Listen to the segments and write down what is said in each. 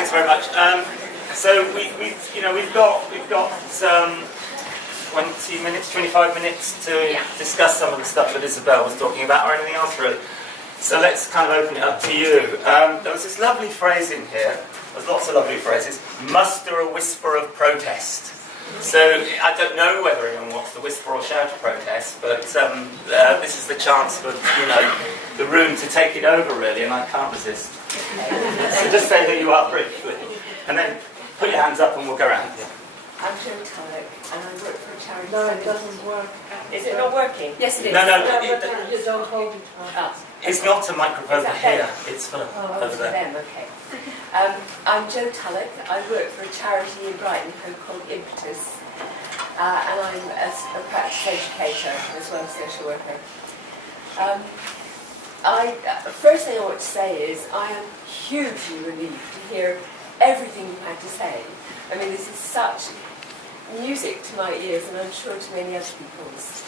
Thanks very much. So we've got 20 minutes, 25 minutes to discuss some of the stuff that Isabelle was talking about, or anything else really. So let's kind of open it up to you. There was this lovely phrase in here. There's lots of lovely phrases. Muster a whisper of protest. So I don't know whether anyone wants to whisper or shout a protest, but this is the chance for the room to take it over really, and I can't resist. So just say who you are briefly, and then put your hands up and we'll go around. I'm Jo Tulloch, and I work for a charity. No, it doesn't work. Is it not working? Yes, it is. No, You don't hold it. it's not a microphone for here. It's for over there. Them, okay. I'm Jo Tulloch. I work for a charity in Brighton called Impetus, and I'm a practice educator as well as social worker. First thing I want to say is I am hugely relieved to hear everything you had to say. I mean, this is such music to my ears, and I'm sure to many other people's.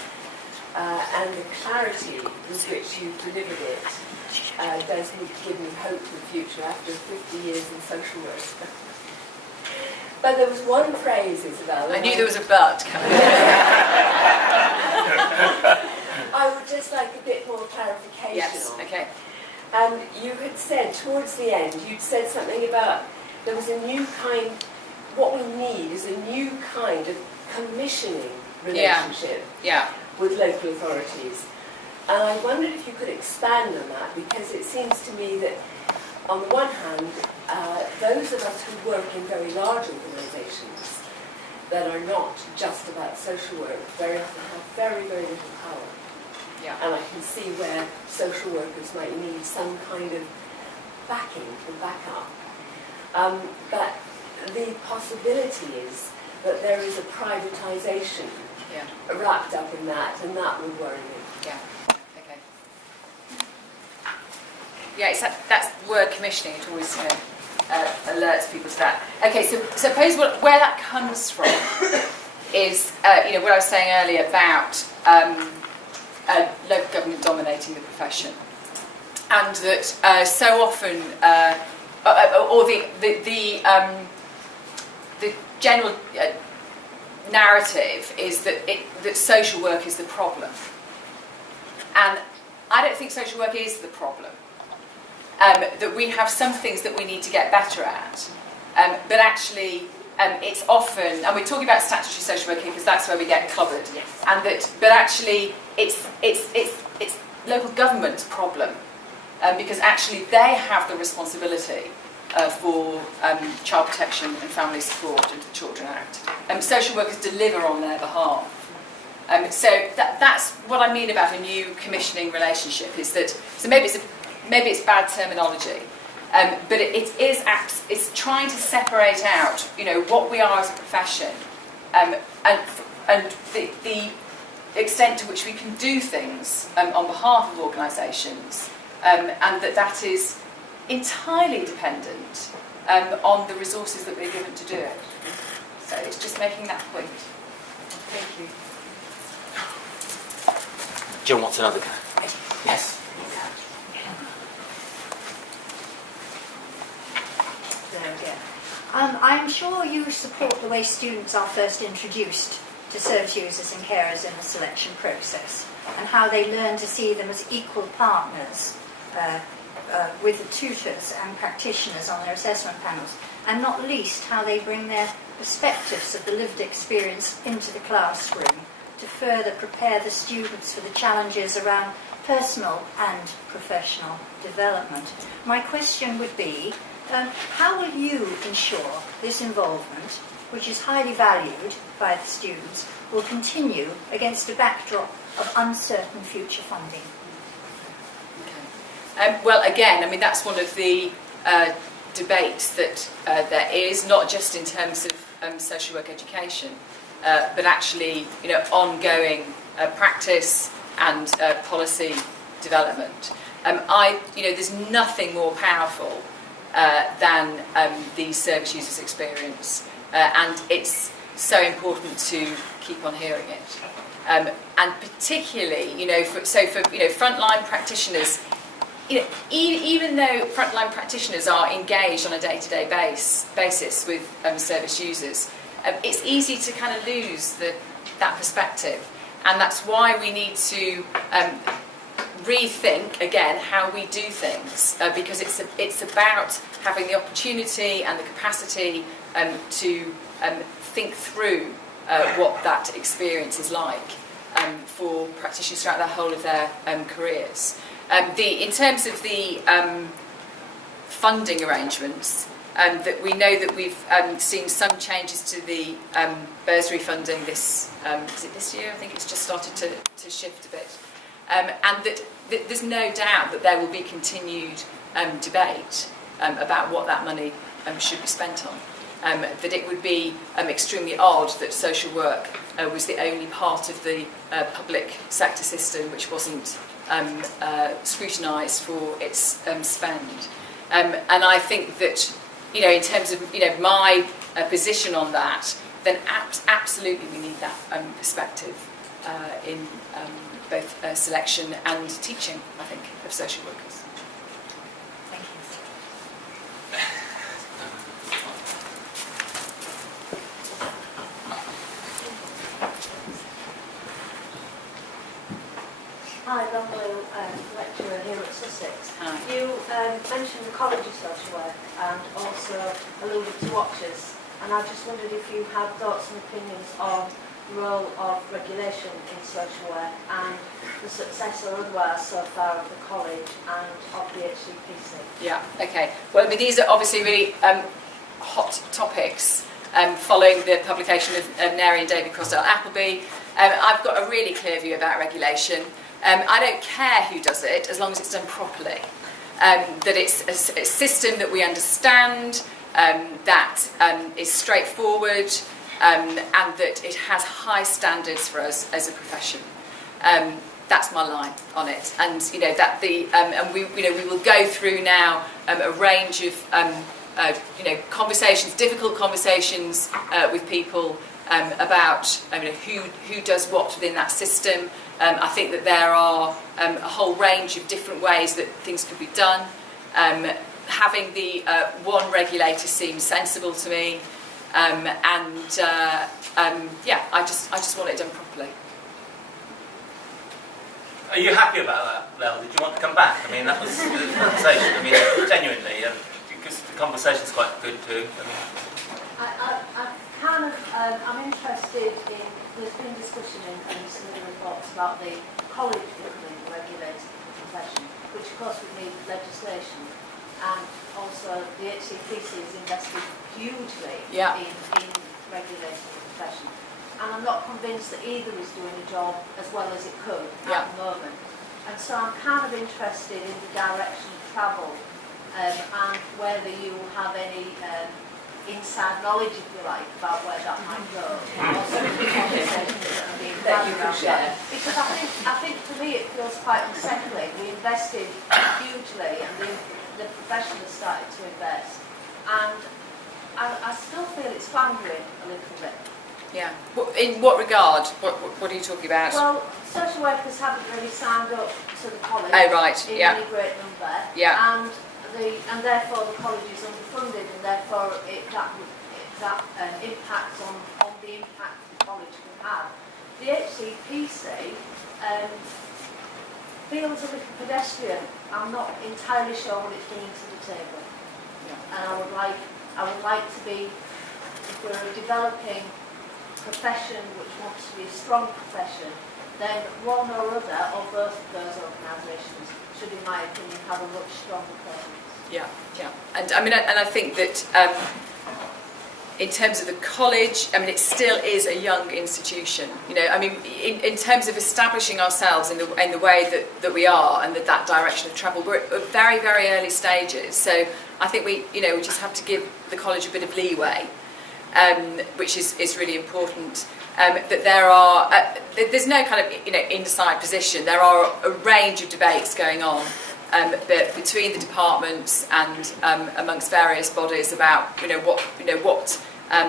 And the clarity with which you've delivered it does give me hope for the future after 50 years in social work. But there was one phrase, Isabelle. I knew there was a but coming. I would just like a bit more clarification. Yes, okay. And you had said towards the end, you'd said something about there was a new kind. What we need is a new kind of commissioning relationship with local authorities. And I wondered if you could expand on that, because it seems to me that, on the one hand, those of us who work in very large organisations that are not just about social work very often have very, very little power. Yeah. And I can see where social workers might need some kind of backing and backup. But the possibility is that there is a privatisation wrapped up in that, and that would worry me. Yeah, okay. Yeah, it's that's word commissioning. It always alerts people to that. Okay, so suppose where that comes from is what I was saying earlier about local government dominating the profession, and that so often, or the general narrative is that social work is the problem, and I don't think social work is the problem. That we have some things that we need to get better at, but actually it's often, and we're talking about statutory social work because that's where we get clobbered, and but actually it's local government's problem, because actually they have the responsibility for child protection and family support under the Children Act. Social workers deliver on their behalf. So that's what I mean about a new commissioning relationship. Is that so? Maybe it's bad terminology, but it's trying to separate out what we are as a profession, and the extent to which we can do things on behalf of organisations, and that is entirely dependent on the resources that we're given to do it. So it's just making that point. Thank you. Jill wants another go. Yes. There we go. I'm sure you support the way students are first introduced to service users and carers in the selection process, and how they learn to see them as equal partners with the tutors and practitioners on their assessment panels, and not least how they bring their perspectives of the lived experience into the classroom to further prepare the students for the challenges around personal and professional development. My question would be, how will you ensure this involvement, which is highly valued by the students, will continue against a backdrop of uncertain future funding? Well, again, I mean, that's one of the debates that there is, not just in terms of social work education, but actually, ongoing practice and policy development. There's nothing more powerful than the service users' experience, and it's so important to keep on hearing it. And particularly, for frontline practitioners, even though frontline practitioners are engaged on a day-to-day basis with service users, it's easy to kind of lose that perspective, and that's why we need to rethink again how we do things, because it's about having the opportunity and the capacity to think through what that experience is like for practitioners throughout the whole of their careers. In terms of the funding arrangements, that we know that we've seen some changes to the bursary funding is it this year? I think it's just started to shift a bit. And that there's no doubt that there will be continued debate about what that money should be spent on. That it would be extremely odd that social work was the only part of the public sector system which wasn't scrutinised for its spend. And I think that, in terms of my position on that, then absolutely we need that perspective in both selection and teaching, I think, of social workers. Thank you. Hi, I'm a lecturer here at Sussex. Hi. You mentioned the College of Social Work and also alluded to watchers, and I just wondered if you had thoughts and opinions on the role of regulation in social work and the success or otherwise so far of the college and of the HCPC. Yeah, okay. Well, these are obviously really hot topics following the publication of Neri and David Crossdale-Appleby. I've got a really clear view about regulation. I don't care who does it as long as it's done properly. That it's a system that we understand, that is straightforward, and that it has high standards for us as a profession. That's my line on it, and and we will go through now a range of conversations, difficult conversations with people about who does what within that system. I think that there are a whole range of different ways that things could be done. Having the one regulator seems sensible to me, I just want it done properly. Are you happy about that, Mel? Did you want to come back? That was the conversation. Genuinely, because the conversation's quite good too. I'm interested in, there's been discussion in some of the reports about the college becoming regulated profession, which of course would need legislation, and also the HCPC has invested hugely in regulating the profession. And I'm not convinced that either is doing a job as well as it could at the moment. And so I'm kind of interested in the direction of travel and whether you have any inside knowledge, if you like, about where that might go. Or some of the conversations that are being had around that. Because I think for me it feels quite unsettling. We invested hugely and the profession has started to invest. And I still feel it's floundering a little bit. Yeah. In what regard? What are you talking about? Well, social workers haven't really signed up to the college in any great number, and therefore the college is underfunded, and therefore that impacts on the impact the college can have. The HCPC feels a little pedestrian. I'm not entirely sure what it's bringing to the table, and I would like to be, if we're developing profession which wants to be a strong profession, then one or other or both of those organisations should, in my opinion, have a much stronger presence. And I think that in terms of the college, it still is a young institution. In terms of establishing ourselves in the way that we are and that direction of travel, we're at very, very early stages. So I think we just have to give the college a bit of leeway. Which is really important. That there's no kind of inside position. There are a range of debates going on between the departments and amongst various bodies about what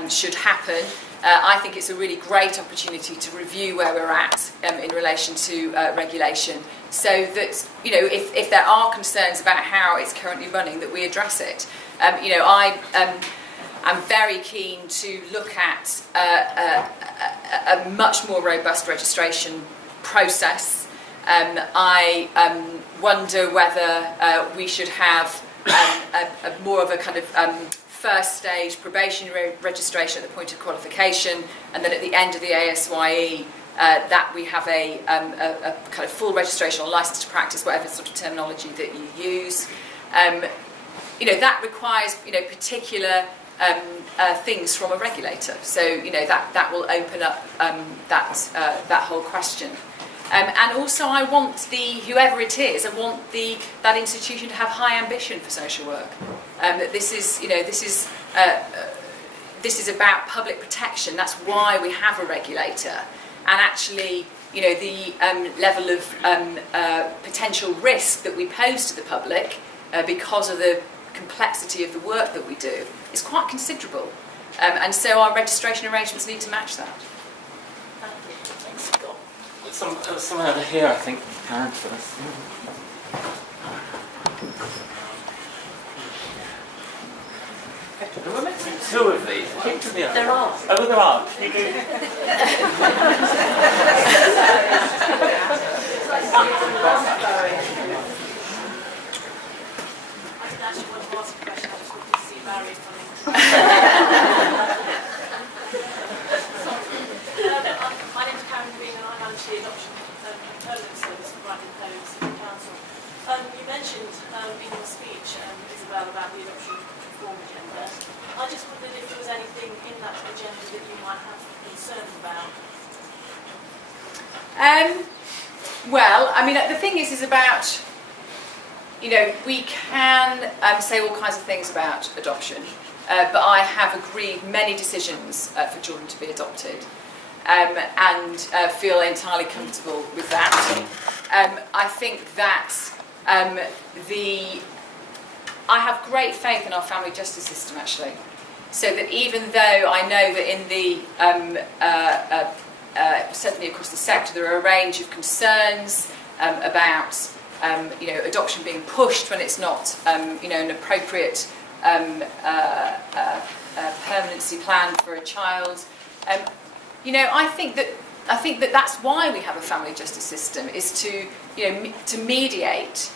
should happen. I think it's a really great opportunity to review where we're at in relation to regulation, so that, you know, if there are concerns about how it's currently running, that we address it. You know, I'm very keen to look at a much more robust registration process. I wonder whether we should have a more of a kind of first stage probationary registration at the point of qualification, and then at the end of the ASYE that we have a kind of full registration or license to practice, whatever sort of terminology that you use. You know, that requires, you know, particular things from a regulator. So, you know, that will open up that whole question. And also, I want whoever it is, I want that institution to have high ambition for social work. That this is, you know, this is about public protection. That's why we have a regulator. And actually, you know, the level of potential risk that we pose to the public because of the complexity of the work that we do is quite considerable. And so our registration arrangements need to match that. Thanks, Scott. Someone over here, I think, can first. We're missing two of these. There are. Oh, there are. You go. I actually want to ask a question. I just wanted to see Barry coming. My name's Karen Green and I manage the adoption and permanent service for Brighton Home City Council. You mentioned in your speech, Isabelle, about the adoption reform agenda. I just wondered if there was anything in that agenda that you might have concern about. Well, I mean, the thing is about, you know, we can say all kinds of things about adoption, but I have agreed many decisions for children to be adopted, and feel entirely comfortable with that. I think that I have great faith in our family justice system, actually, so that even though I know that in the certainly across the sector there are a range of concerns about you know, adoption being pushed when it's not you know, an appropriate permanency plan for a child. You know, I think that that's why we have a family justice system, is to, you know, to mediate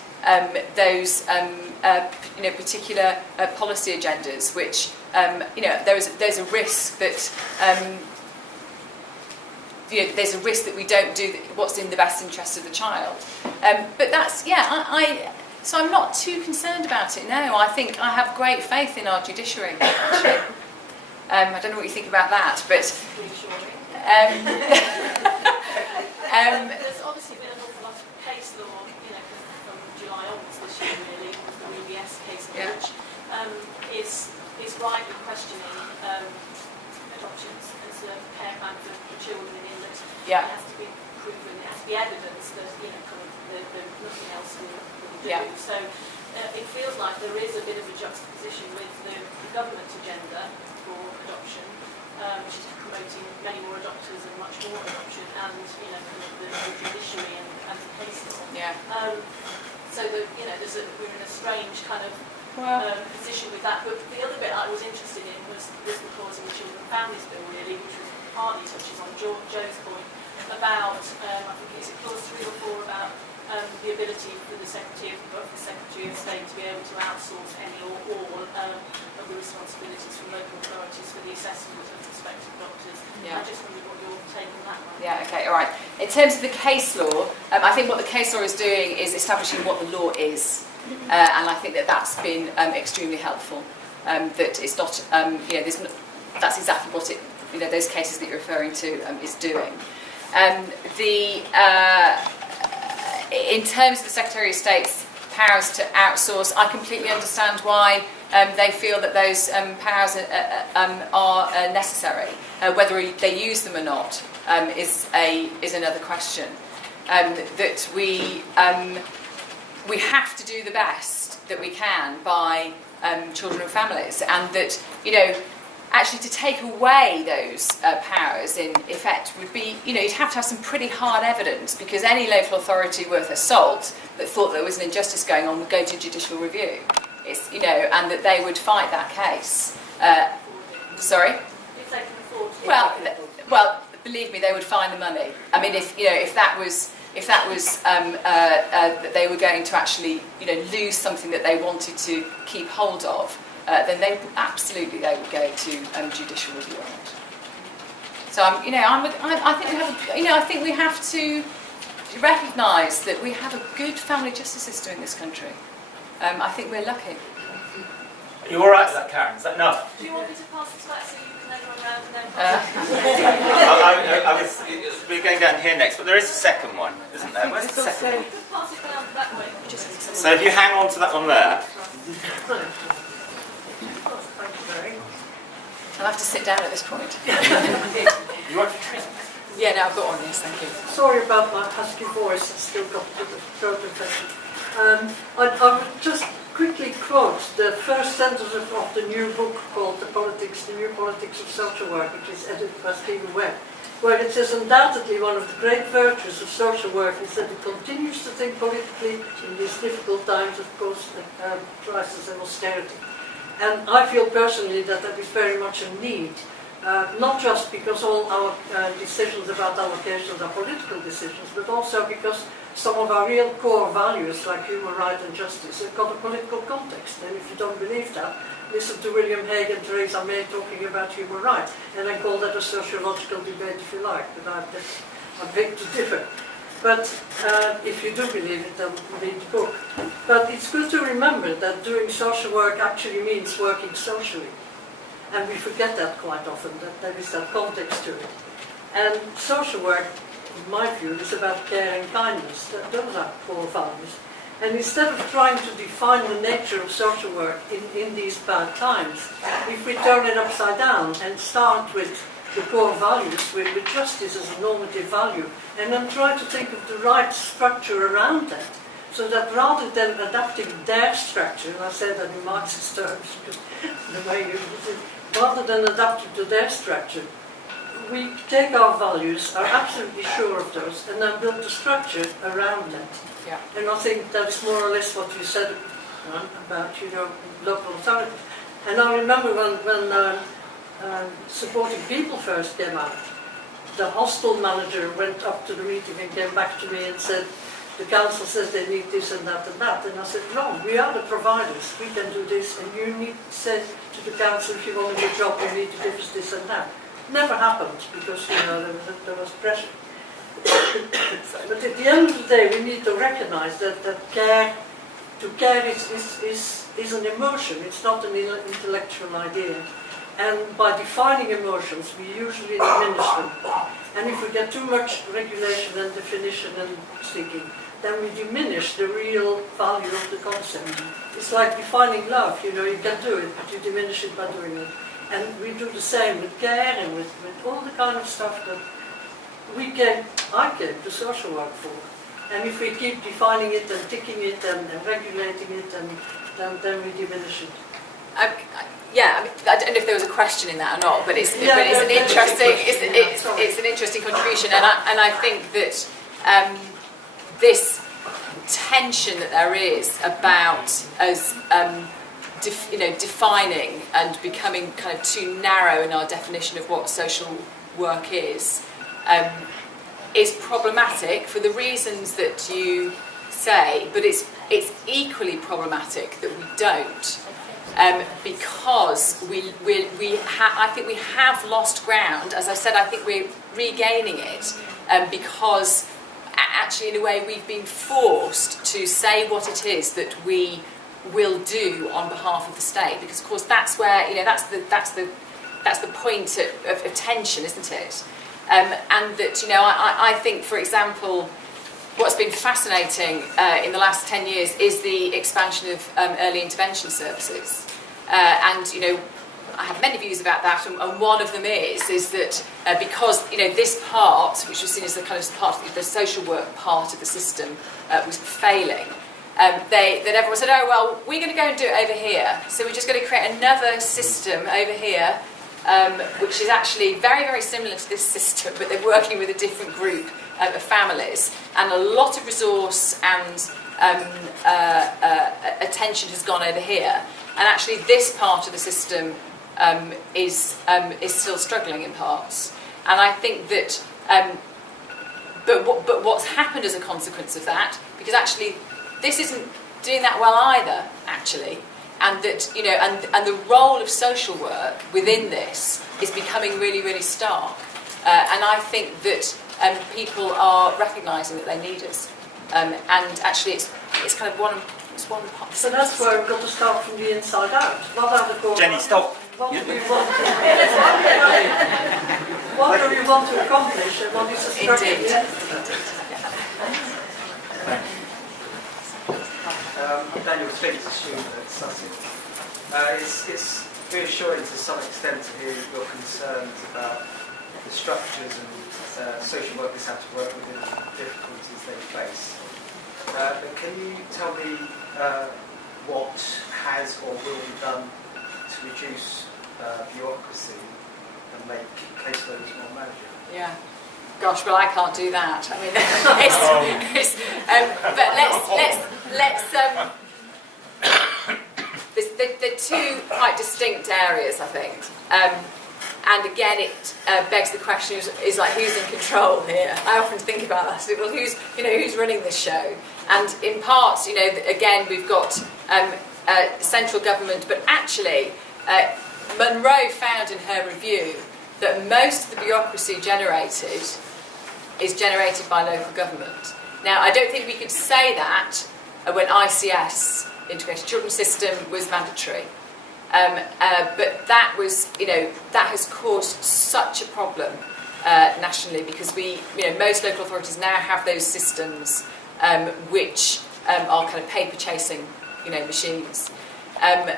those you know, particular policy agendas, which you know, there's a risk that you know, there's a risk that we don't do what's in the best interest of the child. But that's, yeah, so I'm not too concerned about it, no. I think I have great faith in our judiciary, actually. I don't know what you think about that, but... There's obviously been an awful lot of case law, you know, from July onwards this year, really, with the UBS case law, which is rightly questioning adoptions as a care plan for children, in that it has to be proven, it has to be evidence that, you know, kind of nothing else will do. So it feels like there is a bit of a juxtaposition with the government agenda for adoption, which is promoting many more adopters and much more adoption, and, you know, kind of the judiciary and the case law. So that, you know, we're in a strange kind of position with that. But the other bit I was interested in was the clause in the Children and Families Bill, really, which was partly touches on Joe's point about, I think it's clause 3 or 4, about the ability for the Secretary of State to be able to outsource any or all of the responsibilities from local authorities for the assessment of prospective doctors. I just wondered what your take on that one. Yeah, okay, all right. In terms of the case law, I think what the case law is doing is establishing what the law is, and I think that that's been extremely helpful. That it's not, you know, that's exactly what it, you know, those cases that you're referring to is doing. In terms of the Secretary of State's powers to outsource, I completely understand why they feel that those powers are necessary. Whether they use them or not is another question. That we have to do the best that we can by children and families, and that, you know, actually to take away those powers in effect would be, you'd have to have some pretty hard evidence, because any local authority worth their salt that thought there was an injustice going on would go to judicial review. It's, and that they would fight that case. Sorry? If they can afford it. Well, believe me, they would find the money. I mean, if that was that they were going to actually, lose something that they wanted to keep hold of, then they would go to judicial review on it. So I think we have to recognise that we have a good family justice system in this country. I think we're lucky. Are you all right with that, Karen? Is that enough? Do you want me to pass this back so you can then run around and then We're going down here next, but there is a second one, isn't there? Where's the second one? You can pass it down that way. So if you hang on to that one there. I'll have to sit down at this point. You want to Yeah, no, I've got one, yes, thank you. Sorry about my husky voice, I've still got a bit of throat infection. I would just quickly quote the first sentence of the new book called The New Politics of Social Work, which is edited by Stephen Webb, where it says, undoubtedly one of the great virtues of social work is that it continues to think politically in these difficult times of crisis and austerity. And I feel personally that that is very much a need, not just because all our decisions about allocations are political decisions, but also because some of our real core values, like human rights and justice, have got a political context. And if you don't believe that, listen to William Hague and Theresa May talking about human rights, and then call that a sociological debate if you like, but I beg to differ. But if you do believe it, then read the book. But it's good to remember that doing social work actually means working socially. And we forget that quite often, that there is that context to it. And social work, in my view, is about care and kindness. Those are core values. And instead of trying to define the nature of social work in these bad times, if we turn it upside down and start with the core values, with justice as a normative value, and then try to think of the right structure around that, so that rather than adapting their structure, and I say that in Marxist terms, because the way you use it, rather than adapting to their structure, we take our values, are absolutely sure of those, and then build a structure around that. Yeah. And I think that's more or less what you said about, local authorities. And I remember when Supporting People first came out, the hostel manager went up to the meeting and came back to me and said, the council says they need this and that and that. And I said, no, we are the providers, we can do this, and you need to say to the council, if you want a good job, you need to give us this and that. Never happened, because there was pressure. But at the end of the day, we need to recognise that care is an emotion, it's not an intellectual idea. And by defining emotions, we usually diminish them. And if we get too much regulation and definition and thinking, then we diminish the real value of the concept. It's like defining love, you can do it, but you diminish it by doing it. And we do the same with care and with all the kind of stuff that I came to social work for. And if we keep defining it and ticking it and regulating it, then we diminish it. Yeah, I don't know if there was a question in that or not, but it's an interesting contribution, and I think that this tension that there is about us defining and becoming kind of too narrow in our definition of what social work is problematic for the reasons that you say, but it's equally problematic that we don't. Because I think we have lost ground. As I said, I think we're regaining it because actually, in a way, we've been forced to say what it is that we will do on behalf of the state. Because, of course, that's where that's the point of tension, isn't it? And that I think, for example, what's been fascinating in the last 10 years is the expansion of early intervention services. And I have many views about that, and one of them is that because this part, which was seen as the kind of part of the social work part of the system, was failing, that everyone said, oh well, we're going to go and do it over here. So we're just going to create another system over here, which is actually very, very similar to this system, but they're working with a different group of families, and a lot of resource and attention has gone over here. And actually this part of the system is still struggling in parts. And I think that, but what's happened as a consequence of that, because actually this isn't doing that well either, actually, and that, you know, and the role of social work within this is becoming really, really stark. And I think that people are recognising that they need us, and actually it's kind of one part. So that's where we've got to start from the inside out. What are the goals? Jenny, stop. What do we want? What do we want to accomplish, and what is the structure? Indeed. I'm Daniel Spinks, a student at Sussex. It's reassuring to some extent to hear your concerns about the structures and social workers have to work within the difficulties they face. But can you tell me what has or will be done to reduce bureaucracy and make caseloads more manageable? Yeah. Gosh, well, I can't do that. I mean, but they're two quite distinct areas, I think. And again, it begs the question: is like, who's in control here? I often think about that. So, well, who's running this show? And in parts, again, we've got central government, but actually, Monroe found in her review that most of the bureaucracy generated is generated by local government. Now, I don't think we could say that when ICS, Integrated Children's System, was mandatory. But that was, that has caused such a problem nationally, because most local authorities now have those systems which are kind of paper chasing, machines. And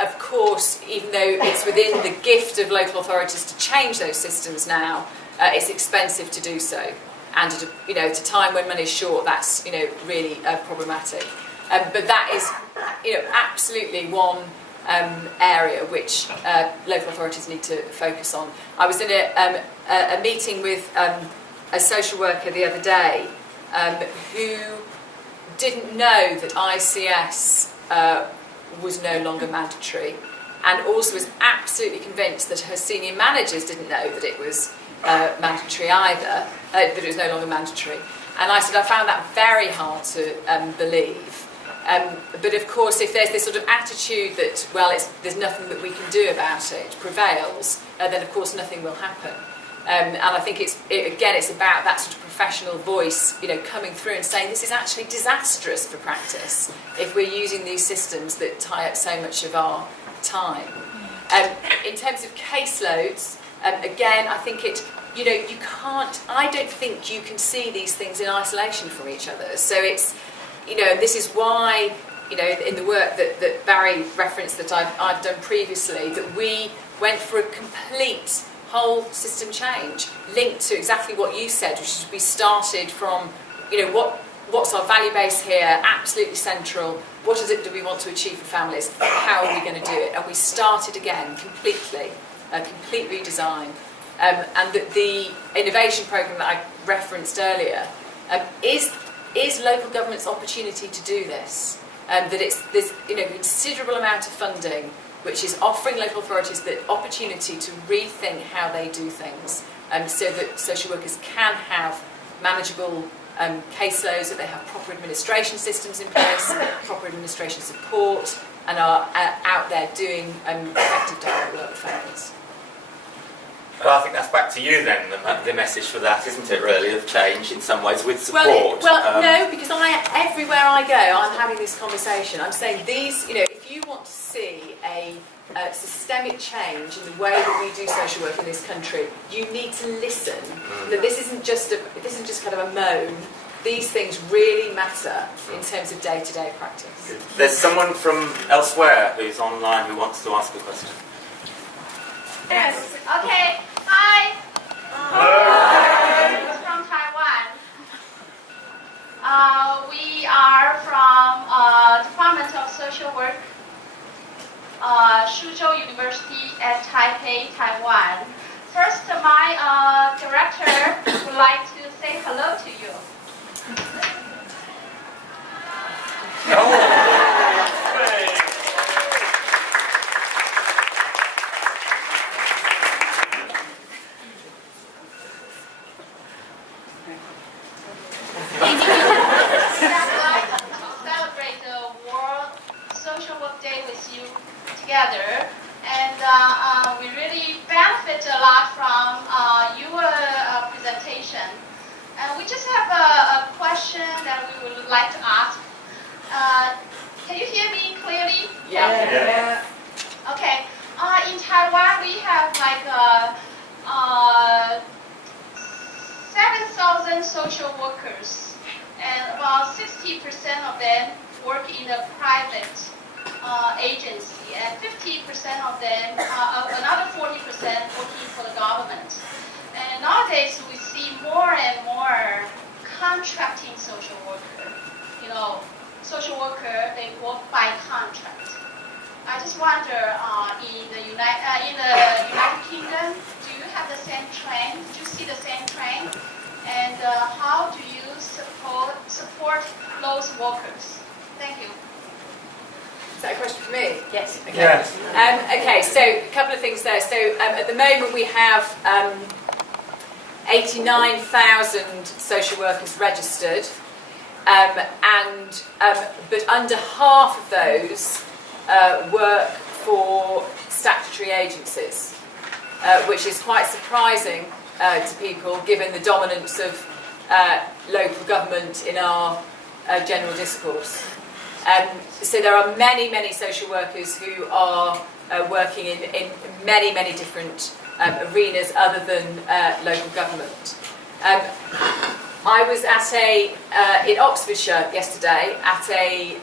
of course, even though it's within the gift of local authorities to change those systems now, it's expensive to do so, and at a time when money is short, that's really problematic. But that is absolutely one area which local authorities need to focus on. I was in a meeting with a social worker the other day who didn't know that ICS was no longer mandatory, and also was absolutely convinced that her senior managers didn't know that it was mandatory either, that it was no longer mandatory. And I said I found that very hard to believe. But of course, if there's this sort of attitude that, well, there's nothing that we can do about it, prevails, then of course nothing will happen. And I think it's about that sort of professional voice, coming through and saying this is actually disastrous for practice if we're using these systems that tie up so much of our time. In terms of caseloads, again, I think you can't. I don't think you can see these things in isolation from each other. So it's, this is why, in the work that Barry referenced that I've done previously, that we went for a complete whole system change linked to exactly what you said, which is we started from, what's our value base here, absolutely central, what is it that we want to achieve for families, how are we going to do it, and we started again completely, a complete redesign. And the innovation programme that I referenced earlier is local government's opportunity to do this. There's considerable amount of funding which is offering local authorities the opportunity to rethink how they do things, so that social workers can have manageable caseloads, that they have proper administration systems in place, proper administration support, and are out there doing effective direct work with families. Well, I think that's back to you then, the message for that, isn't it, really, of change in some ways with support? No, because everywhere I go, I'm having this conversation. I'm saying these, if you want to see a systemic change in the way that we do social work in this country, you need to listen. That this isn't just kind of a moan. These things really matter in terms of day-to-day practice. There's someone from elsewhere who's online who wants to ask a question. Yes. Okay. Hi. From Taiwan. We are from Department of Social Work. Suzhou University at Taipei, Taiwan. First, my director would like to say hello to you. Celebrate the World Social Work Day with you together, and we really benefit a lot from your presentation. And we just have a question that we would like to ask. Can you hear me clearly? Yeah. Okay. In Taiwan, we have like 7,000 social workers, and about 60% of them work in a private agency, and 50% of them, another 40% working for the government. And nowadays, we see more and more contracting social worker. You know, social worker, they work by contract. I just wonder, in the United Kingdom, do you have the same trend? Do you see the same trend? And how do you support those workers? Thank you. Is that a question for me? Yes. Okay. Yeah. Okay, so a couple of things there. So at the moment we have 89,000 social workers registered, but under half of those work for statutory agencies, which is quite surprising to people given the dominance of local government in our general discourse. So there are many, many social workers who are working in many, many different arenas other than local government. I was at in Oxfordshire yesterday at a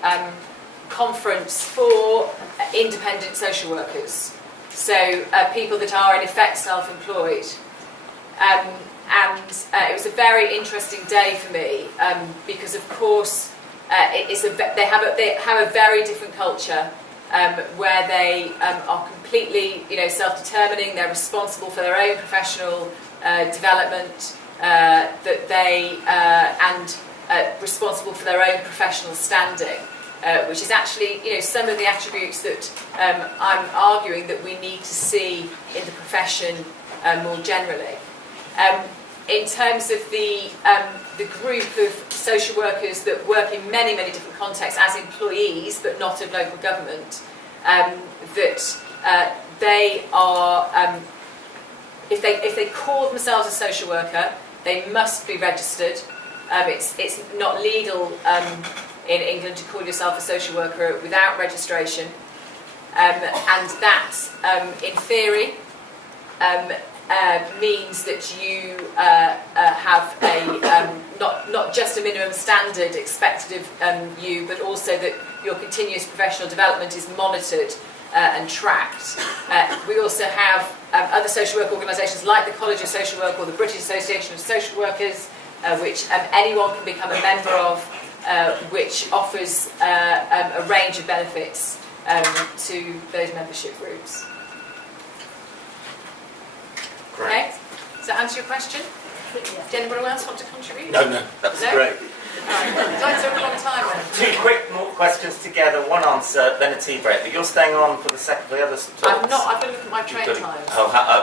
conference for independent social workers, so people that are in effect self-employed. And it was a very interesting day for me because, of course, they have a very different culture where they are completely, self-determining. They're responsible for their own professional development, responsible for their own professional standing, which is actually, some of the attributes that I'm arguing that we need to see in the profession more generally. In terms of the group of social workers that work in many, many different contexts as employees, but not of local government, they are, if they call themselves a social worker, they must be registered. It's not legal in England to call yourself a social worker without registration, and that, in theory, means that you have a not just a minimum standard expected of you, but also that your continuous professional development is monitored and tracked. We also have other social work organisations like the College of Social Work or the British Association of Social Workers, which anyone can become a member of, which offers a range of benefits to those membership groups. Okay, does that answer your question? Does anyone else want to contribute? No, that was great. Right, so a long time then. Two quick more questions together, one answer, then a tea break. But you're staying on for the second, the other talks. I'm not, I've got to look at my train times.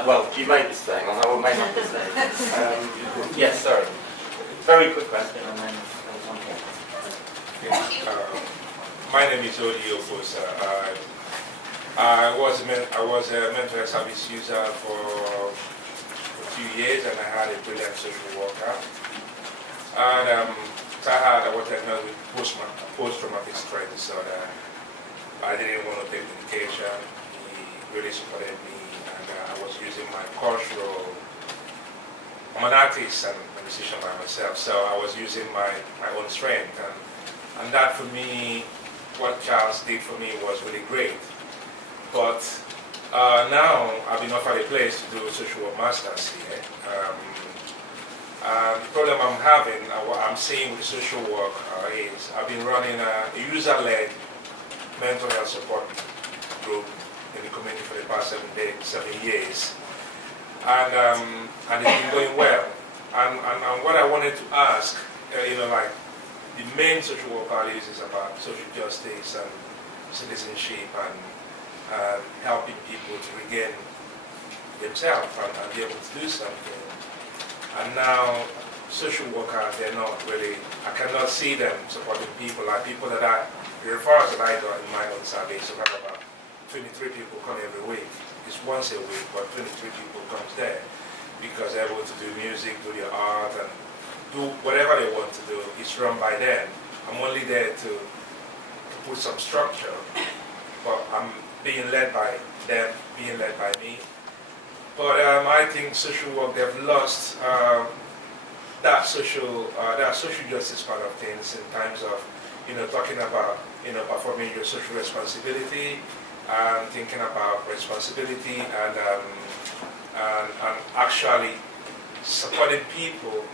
Well, you may be staying on, or may not be staying on. Yes, sorry. Very quick question, and then one more. My name is Odi Ofosa. I was a mental health service user for a few years, and I had a brilliant social worker. And so I had what I know with post-traumatic stress disorder. I didn't want to take medication. He really supported me, and I was using my cultural. I'm an artist and a musician by myself, so I was using my own strength, and that for me, what Charles did for me was really great. But now I've been offered a place to do a social work master's here. And the problem I'm having, what I'm seeing with social work is I've been running a user-led mental health support group in the community for the past 7 years, and it's been going well. And what I wanted to ask, like the main social work values is about social justice and citizenship and helping people to regain themselves and be able to do something. And now social workers, they're not really, I cannot see them supporting people like people that are, the referrals that I got in my own survey, so about 23 people come every week. It's once a week, but 23 people comes there because they're able to do music, do their art, and do whatever they want to do. It's run by them. I'm only there to put some structure, but I'm being led by them, being led by me. But I think social work, they've lost that social justice part of things in terms of, talking about, performing your social responsibility and thinking about responsibility and actually supporting people,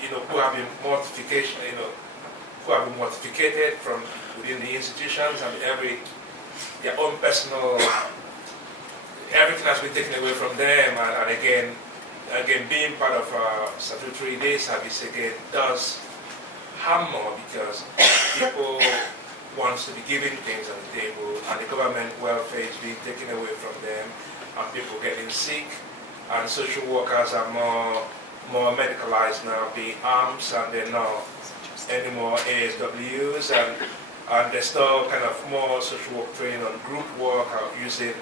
who have been who have been mortificated from within the institutions and their own personal, everything has been taken away from them, and again, being part of statutory day service again does harm more because people want to be given things on the table and the government welfare is being taken away from them and people getting sick, and social workers are more medicalized now, being arms, and they're not anymore ASWs, and there's still kind of more social work training on group work or using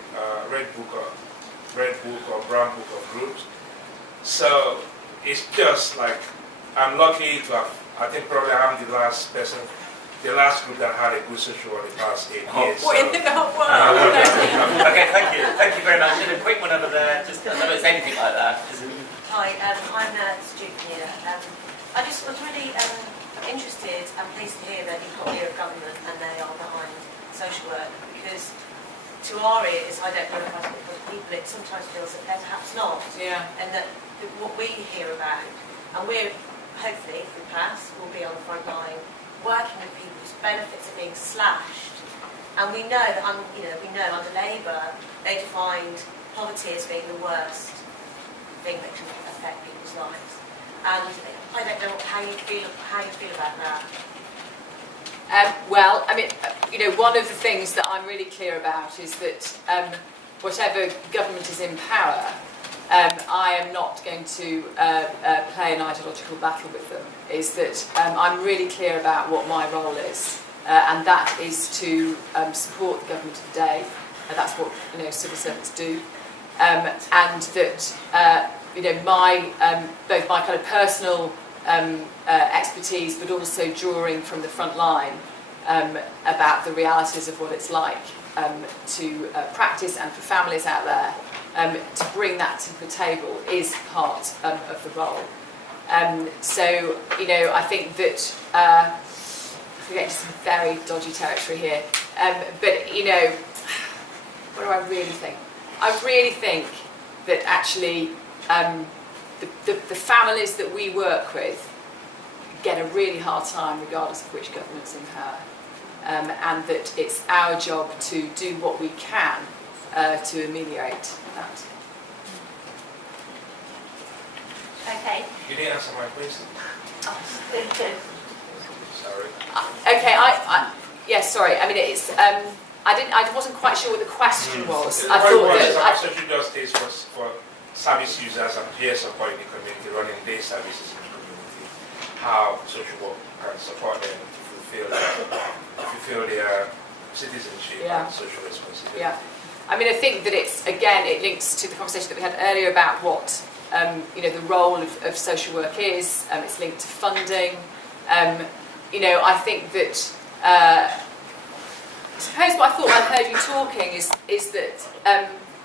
red book or brown book of groups. So it's just like, I'm lucky to have, I think probably I'm the last person, the last group that had a good social work in the past 8 years. What in the world? Okay, thank you very much. And a quick one over there, just I don't know if it's anything like that. Hi, I'm a student here. I just was really interested and pleased to hear that you've got ear of government and they are behind social work, because to our ears, I don't know if I speak for people, it sometimes feels that they're perhaps not. Yeah. And that what we hear about, and we're hopefully, through PASS, will be on the front line working with people whose benefits are being slashed. And we know that, we know under Labour, they defined poverty as being the worst thing that can affect people's lives. And I don't know how you feel about that. Well, I mean, one of the things that I'm really clear about is that whatever government is in power, I am not going to play an ideological battle with them. Is that I'm really clear about what my role is, and that is to support the government of the day. And that's what civil servants do, and that my both my kind of personal expertise, but also drawing from the front line about the realities of what it's like to practice, and for families out there to bring that to the table is part of the role. So I think that we're getting to some very dodgy territory here. But what do I really think? I really think that actually the families that we work with get a really hard time regardless of which government's in power, and that it's our job to do what we can to ameliorate that. Okay. You didn't answer my question. Sorry. Okay, sorry. I mean, it's I wasn't quite sure what the question was. I thought that social justice was for service users and peer support in the community, running day services in the community. How social work can support them to fulfill their citizenship and social responsibility. Yeah. I mean, I think that it links to the conversation that we had earlier about what the role of social work is. It's linked to funding. I think that I suppose what I thought I heard you talking is that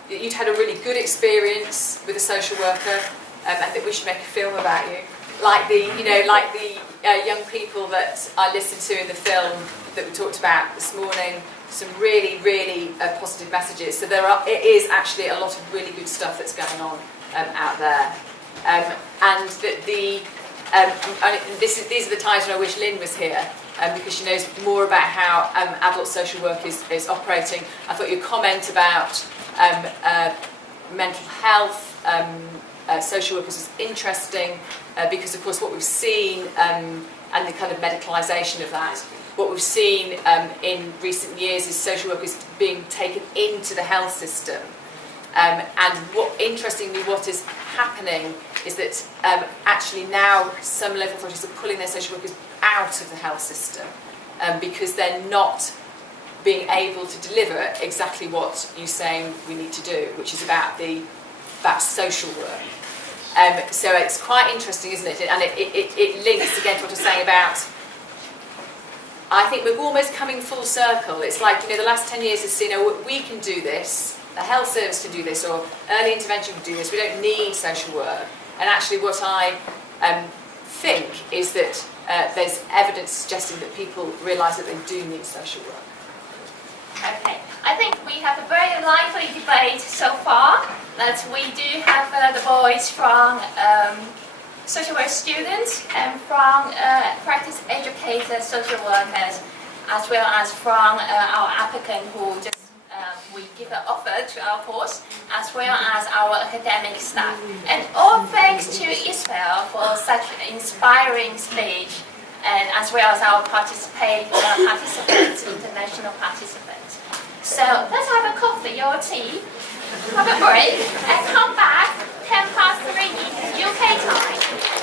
you'd had a really good experience with a social worker, and that we should make a film about you, like the young people that I listened to in the film that we talked about this morning. Some really, really positive messages. So it is actually a lot of really good stuff that's going on out there, and that these are the times when I wish Lynn was here, because she knows more about how adult social work is operating. I thought your comment about mental health, social workers was interesting, because of course what we've seen, and the kind of medicalisation of that, what we've seen in recent years is social workers being taken into the health system. And interestingly, what is happening is that actually now some local authorities are pulling their social workers out of the health system because they're not being able to deliver exactly what you're saying we need to do, which is about social work. So it's quite interesting, isn't it? And it links again to what I was saying about, I think we're almost coming full circle. It's like, the last 10 years has seen, we can do this, the health service can do this, or early intervention can do this, we don't need social work. And actually what I think is that there's evidence suggesting that people realise that they do need social work. Okay, I think we have a very lively debate so far. That we do have the voice from social work students and from practice educated social workers, as well as from our applicant who just we give an offer to our course, as well as our academic staff. And all thanks to Isabelle for such an inspiring speech, and as well as our participants, international participants. So let's have a coffee or tea, have a break, and come back 3:10 UK time.